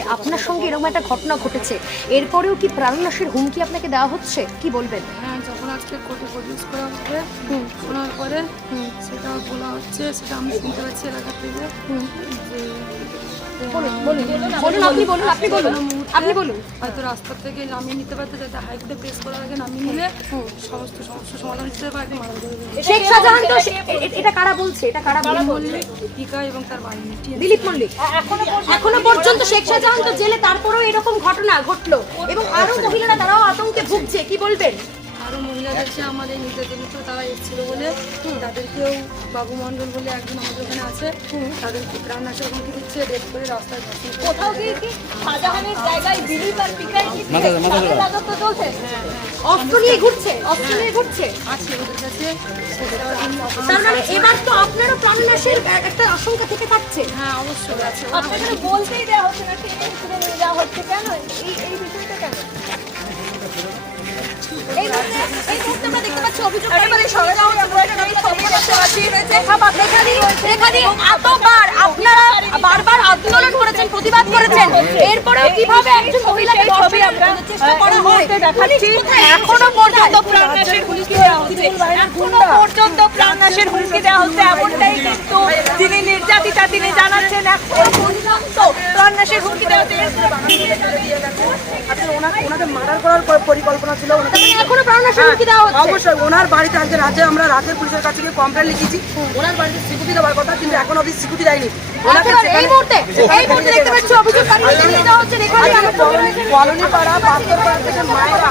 যে আপনার সঙ্গে এরকম একটা ঘটনা ঘটেছে এরপরেও কি প্রাণনাশের হুমকি আপনাকে দেওয়া হচ্ছে? কি বলবেন? হ্যাঁ যখন আজকে কোর্টে প্রডিউস করা হবে শোনার পরে সেটা বলা হচ্ছে সেটা আমি শুনতে পাচ্ছি এলাকা থেকে যে বলুন বলুন বলুন আপনি বলুন আপনি বলুন আপনি বলুন। হয়তো রাস্তা থেকে নামিয়ে নিতে পারতো যাতে হাইকোর্টে প্রেস করার আগে নামিয়ে নিলে সমস্ত সমস্যার সমাধান হিসেবে আগে মারা যাবে। শেখ শাহজাহান তো সে- এ- এ- এটা কারা বলছে? এটা কারা বলছে? টিকা এবং তার বাড়ি দিলীপ মল্লিক। এখনও পর্যন্ত শেখ শাহজাহান তো জেলে তারপরেও এরকম ঘটনা ঘটলো। এবং আরও মহিলারা তারাও আতঙ্কে ভুগছে কি বলবেন? আরও মহিলাদেরকে আমাদের নির্যাতনিত তারা এসেছিল বলে তাদেরকেও বাবু মণ্ডল বলে একজন আমাদের ওখানে আছে। তাদেরকে প্রাণনাশের হুমকি দিচ্ছে রেপ করে রাস্তায় করে কোথাও গিয়ে কি শাহজাহানের জায়গায় দিলীপ আর পিকার কি রাজত্ব চলছে? অস্ত্র নিয়ে ঘুরছে অস্ত্র নিয়ে ঘুরছে? আছে ওদের কাছে তার মানে এবার তো আপনারও প্রাণনাশের একটা আশঙ্কা থেকে থাকছে? হ্যাঁ অবশ্যই আছে। আপনাদের বলতেই দেওয়া হচ্ছে না টেনে তুলে নিয়ে হচ্ছে কেন? এই এই বিষয়টা কেন? এই মুহূর্তে আমরা দেখতে পাচ্ছি অভিযোগকারী সরকার এই ছবি দেখতে পাচ্ছি এখানে এখানে এতবার আপনারা বারবার আন্দোলন করেছেন প্রতিবাদ করেছেন এরপরেও কীভাবে একজন মহিলাকে ছবি আমরা চেষ্টা করা হয় দেখাচ্ছি। এখনও পর্যন্ত প্রাণনাশের হুমকি দেওয়া হচ্ছে। এখনও পর্যন্ত প্রাণনাশের হুমকি দেওয়া হচ্ছে এমনটাই কিন্তু যিনি নির্যাতিতা তিনি জানাচ্ছেন এখনও পর্যন্ত প্রাণনাশের হুমকি দেওয়া হচ্ছে। ওনাকে ওনাকে মার্ডার করার পরিকল্পনা ছিল? ওনাকে তার এখনও প্রাণনাশের হুমকি দেওয়া হচ্ছে। অবশ্যই ওনার বাড়িতে আজকে রাতে আমরা রাতের পুলিশের কাছে গিয়ে কমপ্লেন লিখেছি। ওনার বাড়িতে সিকিউরিটি দেওয়ার কথা কিন্তু এখন অবধি সিকিউরিটি দেয়নি। ওনাকে এই মুহূর্তে এই মুহূর্তে দেখতে পাচ্ছি অভিযোগকারী নিয়ে যাওয়া হচ্ছে এখানে কলোনি পাড়া পাথর পাড়া থেকে মায়েরা